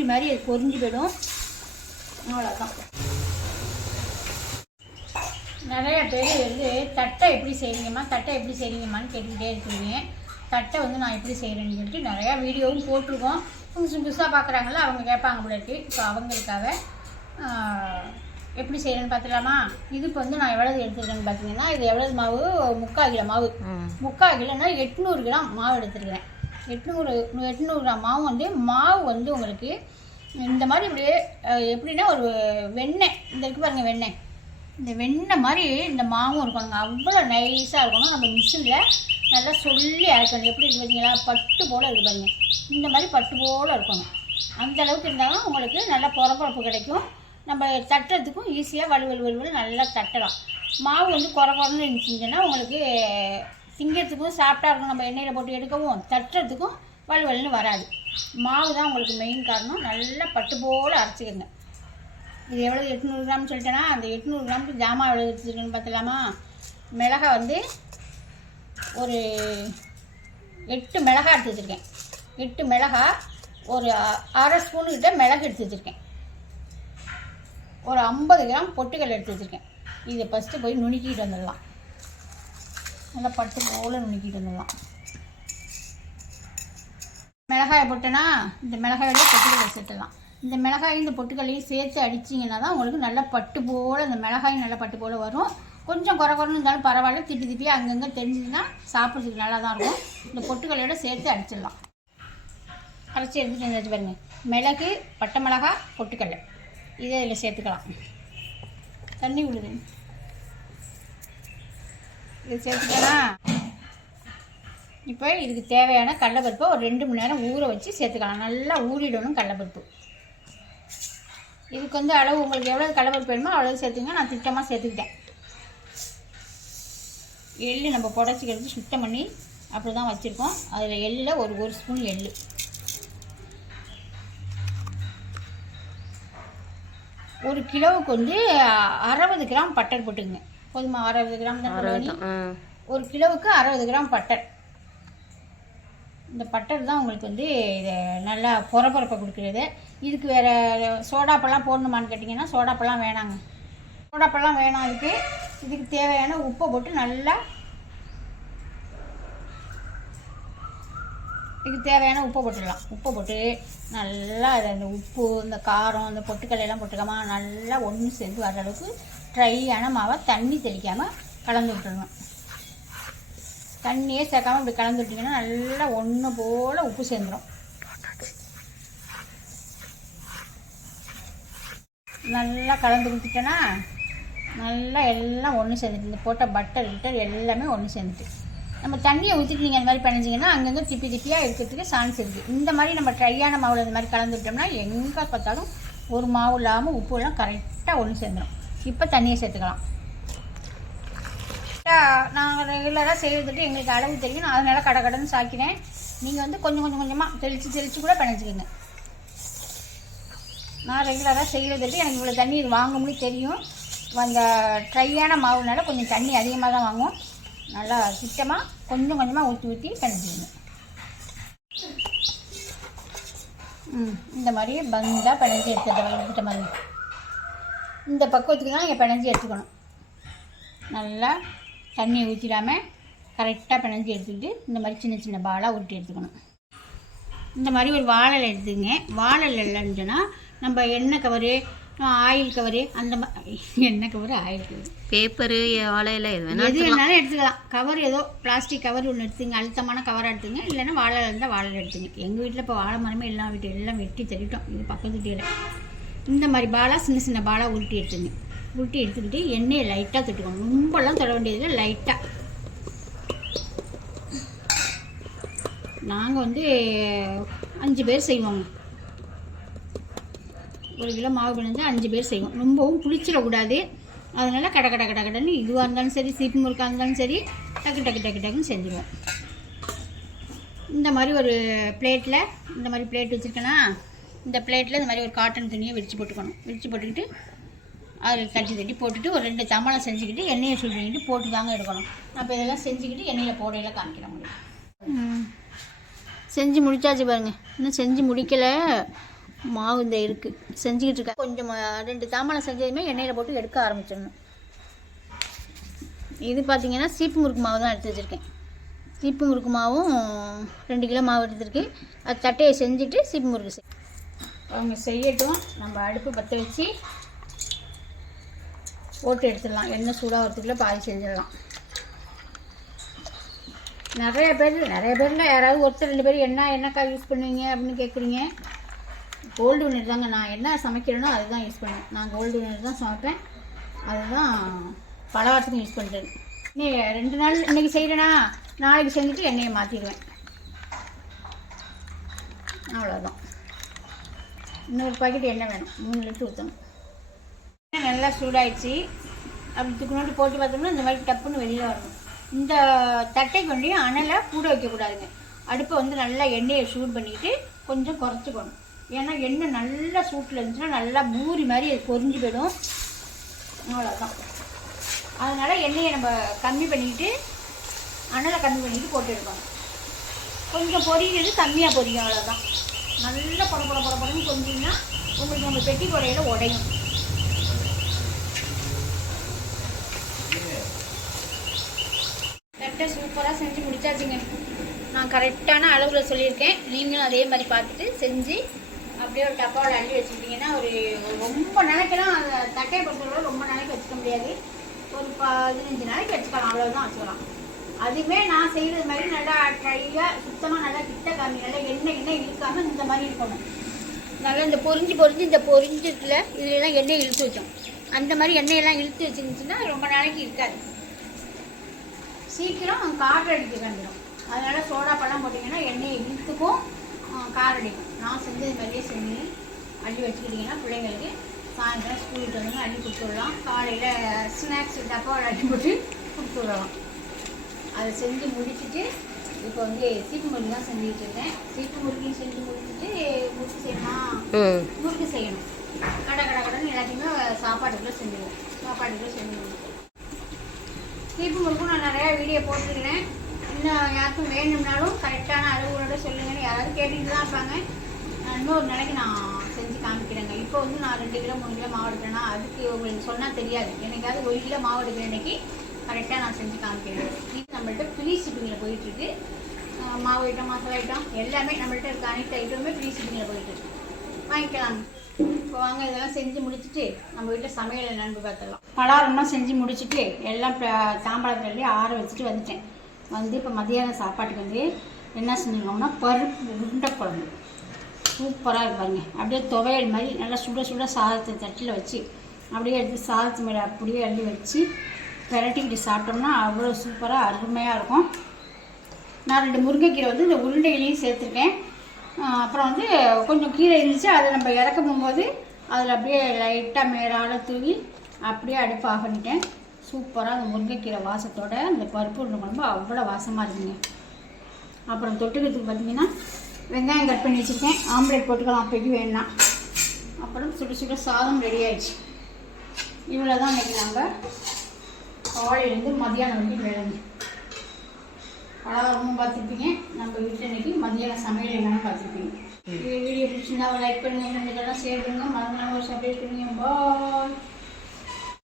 பூரி மாதிரி அது பொரிஞ்சு போயிடும். அவ்வளோதான். நிறைய பேர் வந்து தட்டை எப்படி செய்கிறீங்கம்மான்னு கேட்டுக்கிட்டே இருக்கீங்க. தட்டை வந்து நான் எப்படி செய்கிறேன்னு சொல்லிட்டு நிறையா வீடியோவும் போட்டிருக்கோம். புதுசாக பார்க்குறாங்கள அவங்க கேட்பாங்க போல இருக்குது. இப்போ அவங்களுக்காக எப்படி செய்கிறேன்னு பார்த்துலாமா? இதுக்கு வந்து நான் எவ்வளவு எடுத்துருக்கேன்னு பார்த்தீங்கன்னா, இது எவ்வளவு மாவு? 3/4 கிலோ மாவு. 3/4 கிலோன்னா 800 கிராம் மாவு எடுத்துருக்கிறேன். 800 கிராம் மாவு வந்து உங்களுக்கு இந்த மாதிரி இப்படியே எப்படின்னா ஒரு வெண்ணெய் இந்த இருக்கு பாருங்கள், வெண்ணெய், இந்த வெண்ணெய் மாதிரி இந்த மாவும் இருக்கணுங்க. அவ்வளோ நைஸாக இருக்கணும். நம்ம மிஷினில் நல்லா சொல்லி அரைக்கணும். எப்படி இருக்கு பார்த்தீங்களா? பட்டு போல் இருக்குது பாருங்கள். இந்த மாதிரி பட்டு போல் இருக்கணும். அந்த அளவுக்கு இருந்தாலும் உங்களுக்கு நல்லா பொறப்பொறப்பு கிடைக்கும். நம்ம தட்டுறதுக்கும் ஈஸியாக வலுவல் நல்லா தட்டலாம். மாவு வந்து குறன்னு இருந்துச்சிங்கன்னா உங்களுக்கு திங்கிறதுக்கும் சாப்பிட்டா இருக்கும். நம்ம எண்ணெயில் போட்டு எடுக்கவும் தட்டுறதுக்கும் வலுவல்னு வராது. மாவு தான் உங்களுக்கு மெயின் காரணம். நல்லா பட்டு போல் அரைச்சிக்கோங்க. இது எவ்வளோ 800 கிராம் சொல்லிட்டேன்னா, அந்த 800 கிராமுக்கு ஜாமான் எவ்வளோ எடுத்துருக்குன்னு பார்த்துலாமா? மிளகாய் வந்து ஒரு 8 மிளகாய் எடுத்து வச்சுருக்கேன். 8 மிளகாய், ஒரு 1/2 ஸ்பூனுக்கிட்ட மிளகு எடுத்து வச்சுருக்கேன். ஒரு 50 கிராம் பொட்டுக்கடலை எடுத்து வச்சுருக்கேன். இதை ஃபஸ்ட்டு போய் நுணுக்கிட்டு வந்துடலாம். நல்லா பட்டு போல் நுணுக்கிட்டு வந்துடலாம். மிளகாயை போட்டேன்னா இந்த மிளகாயோட பொட்டுக்கடலை சேர்த்துடலாம். இந்த மிளகாயும் இந்த பொட்டுக்கடலையும் சேர்த்து அடிச்சிங்கன்னா தான் உங்களுக்கு நல்லா பட்டு போல், அந்த மிளகாயும் நல்லா பட்டு போல் வரும். கொஞ்சம் குறன்னு இருந்தாலும் பரவாயில்ல, திப்பி அங்கங்கே தெரிஞ்சிங்கன்னா சாப்பிட்றதுக்கு நல்லா தான் இருக்கும். இந்த பொட்டுக்கடலையோட சேர்த்து அடிச்சிடலாம். அரைச்சி எடுத்துகிட்டு வந்துச்சு பாருங்கள். மிளகு, பட்டை மிளகாய், பொட்டுக்கடலை இதை இதில் சேர்த்துக்கலாம். தண்ணி விடுது. இது சேர்த்துட்டேன்னா இப்போ இதுக்கு தேவையான கடலைப்பருப்பை ஒரு 2 மணி நேரம் ஊற வச்சு சேர்த்துக்கலாம். நல்லா ஊறிடணும் கடலைப்பருப்பு. இதுக்கு வந்து அளவு உங்களுக்கு எவ்வளோ கடலைப்பருப்பு வேணுமோ அவ்வளோ சேர்த்துங்க. நான் திட்டமாக சேர்த்துக்கிட்டேன். எள்ளு நம்ம புடச்சிக்கிறது சுத்தம் பண்ணி அப்படி தான் வச்சுருக்கோம். அதில் எள்ளில் ஒரு ஸ்பூன் எள்ளு, ஒரு கிலோவுக்கு வந்து 60 கிராம் பட்டர் போட்டுக்குங்க. போதுமா? 60 கிராம் தான். ஒரு கிலோவுக்கு 60 கிராம் பட்டர். இந்த பட்டர் தான் உங்களுக்கு வந்து இதை நல்லா பொறப்பொறப்பை கொடுக்குறது. இதுக்கு வேறு சோடாப்பெல்லாம் போடணுமான்னு கேட்டிங்கன்னா சோடாப்பெல்லாம் வேணாங்க. சோடாப்பெல்லாம் வேணாம். இதுக்கு தேவையான உப்பை போட்டு நல்லா இதுக்கு தேவையான உப்பை போட்டுடலாம். உப்பை போட்டு நல்லா அந்த உப்பு, இந்த காரம், இந்த பொட்டுக்கல்லையெல்லாம் போட்டுக்காம நல்லா ஒன்று சேர்ந்து வர அளவுக்கு ட்ரையான மாவை தண்ணி தெளிக்காமல் கலந்து விட்டுடணும். தண்ணியே சேர்க்காமல் இப்படி கலந்து விட்டிங்கன்னா நல்லா ஒன்று போல் உப்பு சேர்ந்துடும். நல்லா கலந்து கொடுத்துட்டேன்னா நல்லா எல்லாம் ஒன்று சேர்ந்துட்டு, இந்த போட்ட பட்டர் எல்லாமே ஒன்று சேர்ந்துட்டு நம்ம தண்ணியை ஊற்றிட்டு நீங்கள் அந்த மாதிரி பிணைஞ்சிங்கன்னா அங்கங்கே திப்பியாக இருக்கிறதுக்கு சான்ஸ் இருக்குது. இந்த மாதிரி நம்ம ட்ரையான மாவில் இந்த மாதிரி கலந்து விட்டோம்னா எங்கே பார்த்தாலும் ஒரு மாவு இல்லாமல் உப்பு எல்லாம் கரெக்டாக ஒன்று சேர்ந்துடும். இப்போ தண்ணியை சேர்த்துக்கலாம். நாங்கள் ரெகுலராக செய்கிறதுக்கு எங்களுக்கு அளவு தெரியும். நான் அதனால் கடன்னு சாக்கிறேன். நீங்கள் வந்து கொஞ்சமாக தெளித்து கூட பிணைச்சிக்கோங்க. நான் ரெகுலராக செய்கிறதுக்கு எனக்கு இவ்வளோ தண்ணி இது வாங்கும்னு தெரியும். அந்த ட்ரையான மாவுனால கொஞ்சம் தண்ணி அதிகமாக தான் வாங்கும். நல்லா சுத்தமாக கொஞ்சமாக ஊற்றி பிணைச்சிக்கோங்க. இந்த மாதிரி பந்தாக பிணைஞ்சி எடுத்துகிட்ட மாதிரி இந்த பக்குவத்துக்கு தான் நீங்கள் பிணைஞ்சி எடுத்துக்கணும். நல்லா தண்ணியை ஊற்றிடாமல் கரெக்டாக பிணைஞ்சி எடுத்துக்கிட்டு இந்த மாதிரி சின்ன பாலாக உருட்டி எடுத்துக்கணும். இந்த மாதிரி ஒரு வாழை எடுத்துக்கங்க. வாழை இல்லைன்னு சொன்னால் நம்ம எண்ணெய் கவரு, ஆயில் கவரு, அந்த மாதிரி எண்ணெய் கவரு, ஆயில் கவரு, பேப்பரு, வாழையில எது வேணாலும் எடுத்துக்கலாம். கவர் ஏதோ பிளாஸ்டிக் கவர் ஒன்று எடுத்துங்க. அழுத்தமான கவராக எடுத்துங்க. இல்லைன்னா வாழை இருந்தால் வாழை எடுத்துங்க. எங்கள் வீட்டில் இப்போ வாழை மரமே எல்லாம் எல்லாம் வெட்டி தள்ளிட்டோம். இது பக்கத்து வீட்டில் இந்த மாதிரி பாலாக சின்ன பாலாக உருட்டி எடுத்துங்க. உருட்டி எடுத்துக்கிட்டு எண்ணெயை லைட்டாக தொட்டுக்கணும். ரொம்பலாம் தொட வேண்டியதில்லை, லைட்டாக. நாங்கள் வந்து 5 பேர் செய்வோங்க. 1 கிலோ மாவு பிணைஞ்சு 5 பேர் செய்வோம். ரொம்பவும் புளிச்சிடக்கூடாது. அதனால் கடன்னு இதுவாக இருந்தாலும் சரி, சீப்பு முறுக்காக இருந்தாலும் சரி, டக்குன்னு செஞ்சுருவோம். இந்த மாதிரி ஒரு பிளேட்டில் இந்த மாதிரி பிளேட் வச்சுருக்கேன்னா இந்த பிளேட்டில் இந்த மாதிரி ஒரு காட்டன் துணியை விரித்து போட்டுக்கணும். விரித்து போட்டுக்கிட்டு அதில் தட்டி போட்டுட்டு ஒரு 2 தம்பளம் செஞ்சுக்கிட்டு எண்ணெயை சுண்டிக்கிட்டு போட்டு தாங்க எடுக்கணும். அப்போ இதெல்லாம் செஞ்சுக்கிட்டு எண்ணெயில் போடையில் காமிக்கிற முடியும். செஞ்சு முடிச்சாச்சு பாருங்கள். இன்னும் செஞ்சு முடிக்கலை. மாவு இந்த இருக்குது செஞ்சுக்கிட்டு இருக்கேன். கொஞ்சம் 2 தாம்பாளம் செஞ்சதுமே எண்ணெயில் போட்டு எடுக்க ஆரம்பிச்சிடணும். இது பார்த்திங்கன்னா சீப்பு முறுக்கு மாவு தான் எடுத்து வச்சுருக்கேன். சீப்பு முறுக்கு மாவும் 2 கிலோ மாவு எடுத்துருக்கு. அது தட்டையை செஞ்சுட்டு சீப்பு முறுக்கு அவங்க செய்யட்டும். நம்ம அடுப்பு பற்ற வச்சு போட்டு எடுத்துடலாம். எண்ணெய் சூடாகிறதுக்குள்ளே பாதி செஞ்சிடலாம். நிறைய பேரில் யாராவது ஒருத்தர் 2 பேர் என்னக்காய் யூஸ் பண்ணுவீங்க அப்படின்னு கேட்குறீங்க. கோல்டு வினர் தாங்க. நான் என்ன சமைக்கிறேனோ அதுதான் யூஸ் பண்ணுவேன். நான் கோல்டு வினர் தான் சமைப்பேன். அதுதான் பலவாரத்துக்கும் யூஸ் பண்ணுறது. இன்னும் 2 நாள் இன்றைக்கி செய்கிறேன்னா நாளைக்கு செஞ்சுட்டு எண்ணெயை மாற்றிடுவேன். அவ்வளோதான். இன்னொரு பாக்கெட் எண்ணெய் வேணும். 3 லிட்டர் ஊற்றணும். எண்ணெய் நல்லா சூடாயிடுச்சு. அப்படி துக்குனோட்டு போட்டு பார்த்தோம்னா இந்த மாதிரி டப்புன்னு வெளியில் வரணும். இந்த தட்டை கொண்டு அனலை கூட வைக்கக்கூடாதுங்க. அடுப்பை வந்து நல்லா எண்ணெயை சூடு பண்ணிக்கிட்டு கொஞ்சம் குறைச்சிக்கணும். ஏன்னா எண்ணெய் நல்லா சூட்டில் இருந்துச்சுன்னா நல்லா பூரி மாதிரி அது பொரிஞ்சு போயிடும். அவ்வளோதான். அதனால் எண்ணெயை நம்ம கம்மி பண்ணிக்கிட்டு அனலை கம்மி பண்ணிக்கிட்டு போட்டு எடுக்கணும். கொஞ்சம் பொரிக்கிறது கம்மியாக பொரியும். அவ்வளோதான். நல்லா படப்படன்னு பொரிஞ்சிங்கன்னா உங்களுக்கு நம்ம பெட்டி குறையில் உடையும். கரெக்டாக சூப்பராக செஞ்சு முடிச்சாச்சுங்க. நான் கரெக்டான அளவில் சொல்லியிருக்கேன். நீங்களும் அதே மாதிரி பார்த்துட்டு செஞ்சு அப்படியே ஒரு டப்பாவில் அள்ளி வச்சுக்கிட்டிங்கன்னா ஒரு ரொம்ப நாளைக்கெல்லாம் அந்த தட்டையை பொறுத்தவரை ரொம்ப நாளைக்கு வச்சுக்க முடியாது. ஒரு 15 நாளைக்கு வச்சுக்கலாம். அவ்வளோதான் வச்சுக்கலாம். அதுவுமே நான் செய்கிறது மாதிரி நல்லா ட்ரையாக சுத்தமாக நல்லா கிட்ட காமி நல்லா எண்ணெய் இழுக்காமல் இந்த மாதிரி இருக்கணும். நல்லா இந்த பொரிஞ்சு இந்த பொரிஞ்சதுல இதுலாம் எண்ணெய் இழுத்து வச்சோம். அந்த மாதிரி எண்ணெயெல்லாம் இழுத்து வச்சுருந்துச்சுன்னா ரொம்ப நாளைக்கு இருக்காது. சீக்கிரம் காற்று அடிக்க வந்துடும். அதனால் சோடா பழம் போட்டிங்கன்னா எண்ணெயை இழுத்துக்கும், கார் அடிக்கும். நான் செஞ்சது மாதிரியே செஞ்சு அள்ளி வச்சுக்கிட்டிங்கன்னா பிள்ளைங்களுக்கு சாயந்தரம் ஸ்கூலுக்கு வந்து அள்ளி கொடுத்து விடலாம். காலையில் ஸ்நாக்ஸ் டப்பாவில் அள்ளி போட்டு கொடுத்து விடலாம். அதை செஞ்சு முடிச்சுட்டு இப்போ வந்து சீப்பு முறுக்கு தான் செஞ்சுக்கிட்டு இருக்கேன். சீப்பு முறுக்கையும் செஞ்சு முடிச்சுட்டு முறுக்கு செய்யணும். கடைன்னு எல்லாத்தையுமே சாப்பாட்டுக்குள்ளே செஞ்சுருவேன். செஞ்சு முடிச்சேன். சீப்பு முறுக்கும் நான் நிறையா வீடியோ போட்டுருக்கிறேன். இன்னும் யாருக்கும் வேணும்னாலும் கரெக்டான அளவுகளோட சொல்லுங்கன்னு யாராவது கேட்டுட்டு தான் இருப்பாங்க. இன்னொரு நாளைக்கு நான் செஞ்சு காமிக்கிறேங்க. இப்போ வந்து நான் 2 கிலோ 3 கிலோ மாவு எடுக்கிறேன்னா அதுக்கு உங்களுக்கு சொன்னால் தெரியாது. எனக்காவது 1 கிலோ மாவு எடுக்கிற அன்றைக்கி கரெக்டாக நான் செஞ்சு காமிக்கிறேன். இது நம்மள்ட்ட ஃப்ரீ ஷிப்பிங்கில் போயிட்டுருக்கு. மாவு ஐட்டம், மசாலா ஐட்டம் எல்லாமே நம்மள்ட்ட இருக்க அனைத்து ஐட்டமுமே ஃப்ரீ ஷிப்பிங்கில் போயிட்டுருக்கு. வாங்கிக்கலாம். இப்போ வாங்க இதெல்லாம் செஞ்சு முடிச்சுட்டு நம்ம வீட்டில் சமையல் என்னன்னு பார்த்துடலாம். பலகாரம்லாம் செஞ்சு முடிச்சுட்டு எல்லாம் தாம்பாளத்துலேயே ஆற வச்சுட்டு வந்துட்டேன். இப்போ மதியான சாப்பாட்டுக்கு வந்து என்ன செஞ்சுருக்கோம்னா பருப்பு உருண்டை குழம்பு சூப்பராக இருக்கு பாருங்க. அப்படியே துவையல் மாதிரி நல்லா சுட சாதத்தை தட்டில் வச்சு அப்படியே எடுத்து சாதத்து மேலே அப்படியே அள்ளி வச்சு பிரட்டிக்கிட்டு சாப்பிட்டோம்னா அவ்வளோ சூப்பராக அருமையாக இருக்கும். நான் 2 முருங்கைக்கீரை வந்து இந்த உருண்டைகளையும் சேர்த்துருக்கேன். அப்புறம் வந்து கொஞ்சம் கீரை இருந்துச்சு. அதை நம்ம இறக்க போகும்போது அதில் அப்படியே லைட்டாக மேலால் தூவி அப்படியே அடுப்பு ஆஃப் பண்ணிட்டேன். சூப்பராக அந்த முருங்கைக்கீரை வாசத்தோட அந்த பருப்பு உருண்டை குழம்பு அவ்வளோ வாசமாக இருக்குங்க. அப்புறம் தொட்டுக்கிறதுக்கு பார்த்திங்கன்னா வெங்காயம் கட் பண்ணி வச்சுருக்கேன். ஆம்லேட் போட்டுக்கலாம் அப்போக்கு வேணும்னா. அப்புறம் சுட சாதம் ரெடி ஆகிடுச்சு. இவ்வளோ தான் இன்றைக்கி நாங்கள் காலையிலேருந்து மதியானம் வரைக்கும் வேலைங்க. பலகாரமும் பார்த்துருப்பீங்க. நம்ம வீட்டில் இன்றைக்கி மதியானம் சமையல் என்னென்னு பார்த்துருப்பீங்க. வீடியோ பிடிச்சிருந்தா லைக் பண்ணுங்கள், ஃப்ரெண்டுக்கெல்லாம் ஷேர் பண்ணுங்கள், மறந்துடாமல் சப்ஸ்கிரைப் பண்ணுங்கள். பாய்.